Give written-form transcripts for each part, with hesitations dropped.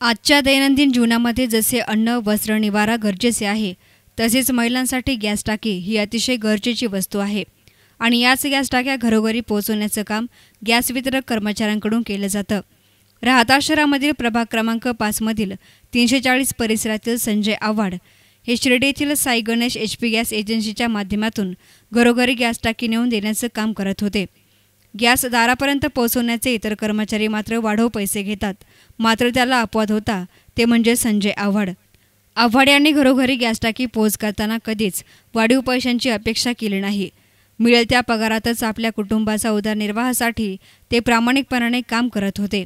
आजच्या दैनंदिन जीवनामध्ये जसे अन्न, वस्त्र, निवारा गरजेचे आहे, तसेच महिलांसाठी गॅस टाकी ही अतिशय गरजेची वस्तू आहे आणि याच गॅस टाक्या घरोघरी पोहोचवण्याचं काम गॅस वितरक कर्मचाऱ्यांकडून केलं जातं. राहता शहरामधील प्रभाग क्रमांक 5 मधील 340 परिसरातील संजय आव्हाड हे शिर्डी येथील साई गणेश HP गॅस एजन्सीच्या माध्यमातून घरोघरी गॅस टाकी नेऊन देण्याचं काम करत होते. गॅस दारापर्यंत पोहोचवण्याचे इतर कर्मचारी मात्र वाढव पैसे घेतात. मात्र त्याला अपवाद होता, ते म्हणजे संजय आव्हाड. आव्हाड यांनी घरोघरी गॅस टाकी पोहोच करताना कधीच वाढीव पैशांची अपेक्षा केली नाही. मिळेल त्या पगारातच आपल्या कुटुंबाचा उदरनिर्वाहासाठी ते प्रामाणिकपणाने काम करत होते.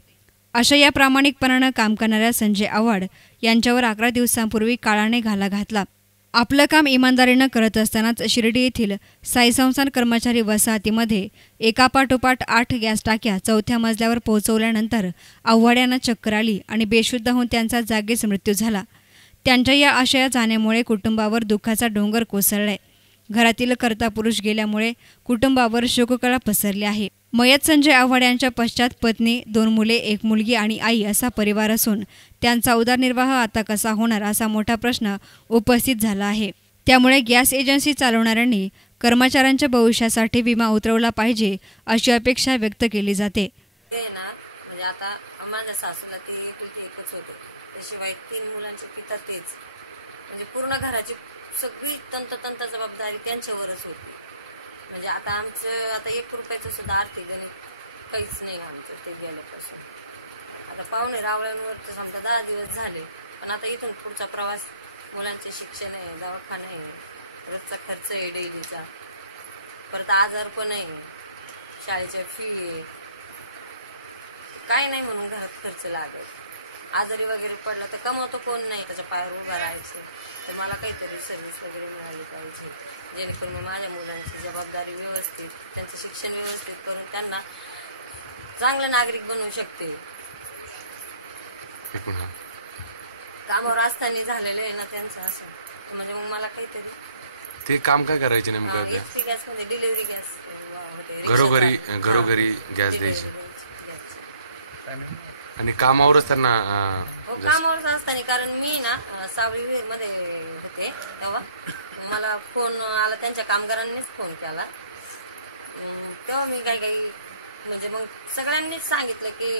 अशा या प्रामाणिकपणानं काम करणाऱ्या संजय आव्हाड यांच्यावर 11 दिवसांपूर्वी काळाने घाला घातला. आपलं काम इमानदारीनं करत असतानाच शिर्डी येथील साई संस्थान कर्मचारी वसाहतीमध्ये एकापाठोपाठ 8 गॅस टाक्या 4थ्या मजल्यावर पोहोचवल्यानंतर आव्हाड यांना चक्कर आली आणि बेशुद्ध होऊन त्यांचा जागीच मृत्यू झाला. त्यांच्या या आशया जाण्यामुळे कुटुंबावर दुःखाचा डोंगर कोसळलाय. घरातील कर्ता पुरुष गेल्यामुळे कुटुंबावर शोककळा पसरली आहे. मयत संजय आव्हाड यांच्या पश्चात पत्नी, 2 मुले, 1 मुलगी आणि आई असा परिवार असून त्यांचा उदरनिर्वाह आता कसा होणार असा मोठा प्रश्न उपस्थित झाला आहे. त्यामुळे गॅस एजन्सी चालवणाऱ्यांनी कर्मचाऱ्यांच्या भविष्यासाठी विमा उतरवला पाहिजे अशी अपेक्षा व्यक्त केली जाते. म्हणजे आता माझ्या सासूला ते एकच होतं, त्याशिवाय 3 मुलांचे पिता तेच, म्हणजे पूर्ण घराची सगळी तंत जबाबदारी त्यांच्यावरच होती. म्हणजे आता आमचं 1 रुपयाचं सुद्धा आर्थिक गणित काहीच नाही आमचं ते गेल्यापासून. आता पाहुणे रावळ्यांवर तर समजा 10 दिवस झाले, पण आता इथून पुढचा प्रवास, मुलांचे शिक्षण आहे, दवाखाना आहे, रोजचा खर्च आहे डेलीचा, परत आजार पण आहे, शाळेच्या फी आहे, काय नाही म्हणून घरात खर्च लागेल. आजारी वगैरे पडलं तर कमवतो कोण नाही, त्याच्या पायावर उभा राहायचं, तर मला काहीतरी सर्व्हिस वगैरे मिळाली पाहिजे, जेणेकरून मी माझ्या मुलांची जबाबदारी व्यवस्थित, त्यांचं शिक्षण व्यवस्थित करून त्यांना चांगलं नागरिक बनवू शकते. कामावर असताना झालेलं आहे ना त्यांचं असं, म्हणजे मग मला काहीतरी ते काम काय करायचे नेमकं? गॅस मध्ये डिलिव्हरी गॅस, घरोघरी गॅस द्यायची आणि कामावरच त्यांना कामावरच असताना, कारण मी ना सावळी विहीर मध्ये होते तेव्हा मला फोन आला, त्यांच्या कामगारांनीच फोन केला. तेव्हा मी काही म्हणजे मग सगळ्यांनीच सांगितलं की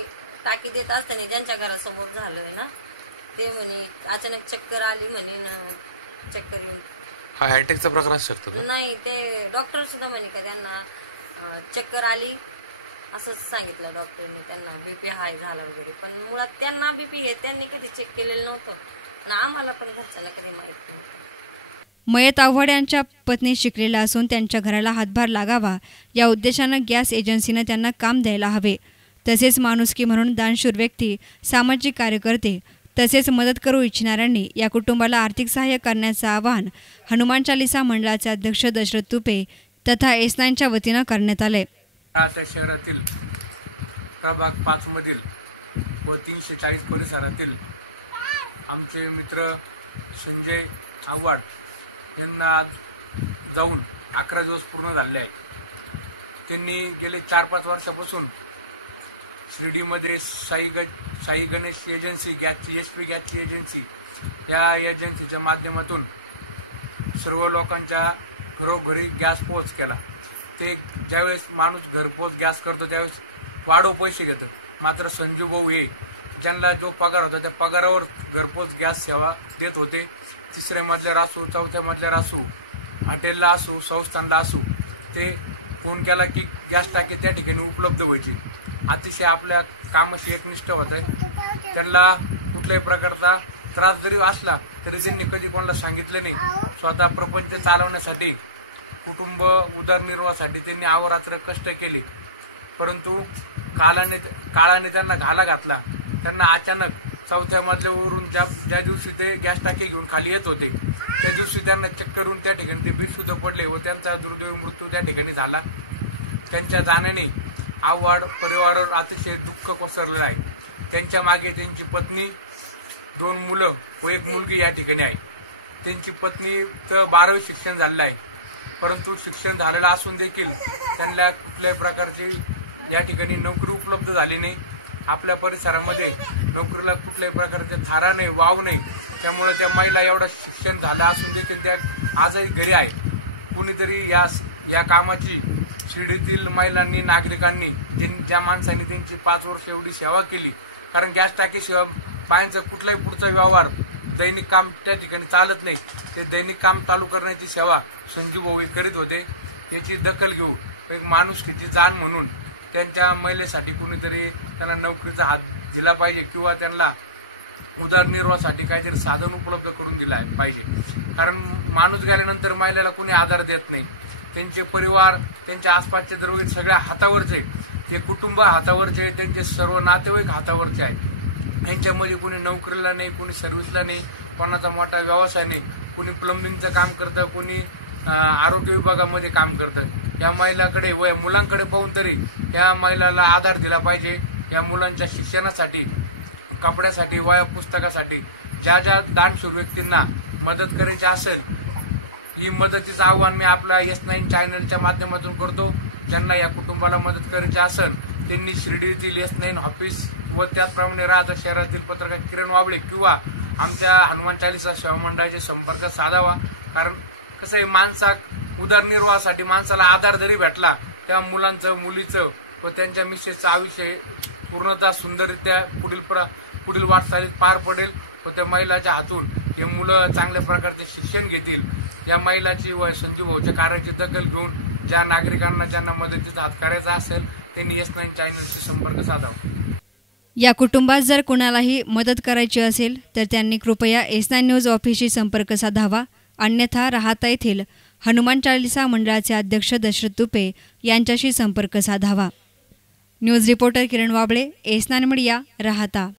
टाकी देत असताना त्यांच्या घरासमोर झालंय ना, ते म्हणे अचानक चक्कर आली म्हणे ना, चक्कर येऊन हा अटॅकचा प्रकार असू शकतो नाही, ते डॉक्टर सुद्धा म्हणे का त्यांना चक्कर आली असंच सांगितलं डॉक्टरने, त्यांना BP हाय झाला वगैरे, पण मुळात त्यांना BP हे त्यांनी कधी चेक केलेलं नव्हतं आणि आम्हाला पण घरच्याला कधी माहित नाही. मयत आव्हाड यांच्या पत्नी शिकलेल्या असून त्यांच्या घराला हातभार लागावा या उद्देशानं गॅस एजन्सीनं त्यांना काम द्यायला हवे. तसेच माणुसकी म्हणून दानशूर व्यक्ती, सामाजिक कार्यकर्ते तसेच मदत करू इच्छिणाऱ्यांनी या कुटुंबाला आर्थिक सहाय्य करण्याचं आवाहन हनुमान चालिसा मंडळाचे अध्यक्ष दशरथ तुपे तथा S9च्या वतीनं करण्यात आले. शहरातील प्रभाग 5 मधील व 340 परिसरातील आमचे मित्र संजय आव्हाड यांना जाऊन 11 दिवस पूर्ण झाले आहे. त्यांनी गेले 4-5 वर्षापासून शिर्डीमध्ये साई गणेश एजन्सी गॅसची HP गॅसची एजन्सी या एजन्सीच्या माध्यमातून सर्व लोकांच्या घरोघरी गॅस पोच केला. ते ज्यावेळेस माणूस घरपोच गॅस करतो त्यावेळेस वाढव पैसे घेतात. मात्र संजू भाऊ हे ज्यांना जो पगार होता त्या पगारावर घरपोच गॅस सेवा देत होते. 3ऱ्या मजल्यावर असू, 4थ्या मजल्यावर असू, हॉटेलला असू, संस्थानला असू, ते फोन केला की गॅस टाकी त्या ठिकाणी उपलब्ध व्हायची. अतिशय आपल्या कामाशी एकनिष्ठ होत आहे. त्यांना कुठल्याही प्रकारचा त्रास जरी असला तरी त्यांनी कधी कोणाला सांगितलं नाही. स्वतः प्रपंच चालवण्यासाठी, कुटुंब उदरनिर्वाहासाठी त्यांनी अहोरात्र कष्ट केले. परंतु काळाने त्यांना घाला घातला. त्यांना अचानक 4थ्या मजल्यावरून ज्या दिवशी ते गॅस टाकी घेऊन खाली येत होते त्या दिवशी त्यांना चक्करून त्या ठिकाणी ते बेशुद्ध पडले व त्यांचा दुर्दैवी मृत्यू त्या ठिकाणी झाला. त्यांच्या जाण्याने आव्हाड परिवारावर अतिशय दुःख कोसळलेलं आहे. त्यांच्या मागे त्यांची पत्नी, 2 मुलं व 1 मुलगी या ठिकाणी आहे. त्यांची पत्नीचं 12वी शिक्षण झालेलं आहे, परंतु शिक्षण झालेलं असून देखील त्यांना कुठल्याही प्रकारची या ठिकाणी नोकरी उपलब्ध झाली नाही. आपल्या परिसरामध्ये नोकरीला कुठल्याही प्रकारचे थारा नाही, वाव नाही. त्यामुळे त्या महिला एवढं शिक्षण झालं असून देखील त्या आजही घरी आहे. कुणीतरी या कामाची शिर्डीतील महिलांनी, नागरिकांनी, ज्या माणसांनी त्यांची 5 वर्ष एवढी सेवा केली, कारण गॅस टाकीशिवाय बायांचा कुठलाही पुढचा व्यवहार, दैनिक काम त्या ठिकाणी चालत नाही. ते दैनिक काम चालू करण्याची सेवा संजू भाऊ करीत होते. याची दखल घेऊन एक माणुसकीची जाण म्हणून त्यांच्या महिलेसाठी कुणीतरी त्यांना नोकरीचा हात दिला पाहिजे किंवा त्यांना उदरनिर्वाहासाठी काहीतरी साधन उपलब्ध करून दिला पाहिजे. कारण माणूस गेल्यानंतर महिलेला कोणी आधार देत नाही. त्यांचे परिवार, त्यांच्या आसपासचे द्रव्य सगळ्या हातावरचे, ते कुटुंब हातावरचे, त्यांचे सर्व नातेवाईक हातावरचे आहे. यांच्यामध्ये कोणी नोकरीला नाही, कोणी सर्व्हिसला नाही, कोणाचा मोठा व्यवसाय नाही, कोणी प्लंबिंगचं काम करतं, कोणी आरोग्य विभागामध्ये काम करतं. या महिलाकडे मुलांकडे पाहून तरी या महिलाला आधार दिला पाहिजे. या मुलांच्या शिक्षणासाठी, कपड्यासाठी, वया पुस्तकासाठी ज्या दानशूर व्यक्तींना मदत करायची असेल, ही मदतीचं आव्हान मी आपल्या S9 चॅनलच्या माध्यमातून करतो. ज्यांना या कुटुंबाला मदत करायची असेल त्यांनी शिर्डीतील S9 ऑफिस व त्याचप्रमाणे राहता शहरातील पत्रकार किरण वाबळे किंवा आमच्या हनुमान चालीसा सेवा मंडळाचे संपर्क साधावा. कारण कसं आहे, उदरनिर्वाहासाठी माणसाला आधार जरी भेटला, त्या मुलांचं, मुलीचं व त्यांच्या मिसेसचं आयुष्य पूर्णतः सुंदररित्या पुढील वाटचालीत पार पडेल व त्या महिलाच्या हातून हे मुलं चांगल्या प्रकारचे शिक्षण घेतील. या महिलाची व संजू भाऊच्या कार्याची दखल घेऊन ज्या नागरिकांना ज्यांना मदतीचा हात करायचा असेल त्यांनी S9 चॅनलशी संपर्क साधावा. या कुटुंबास जर कुणालाही मदत करायची असेल तर त्यांनी कृपया S9 न्यूज ऑफिसशी संपर्क साधावा. अन्यथा राहता येथील हनुमान चालीसा मंडळाचे अध्यक्ष दशरथ तुपे यांच्याशी संपर्क साधावा. न्यूज रिपोर्टर किरण वाबळे, S9 मीडिया, राहता.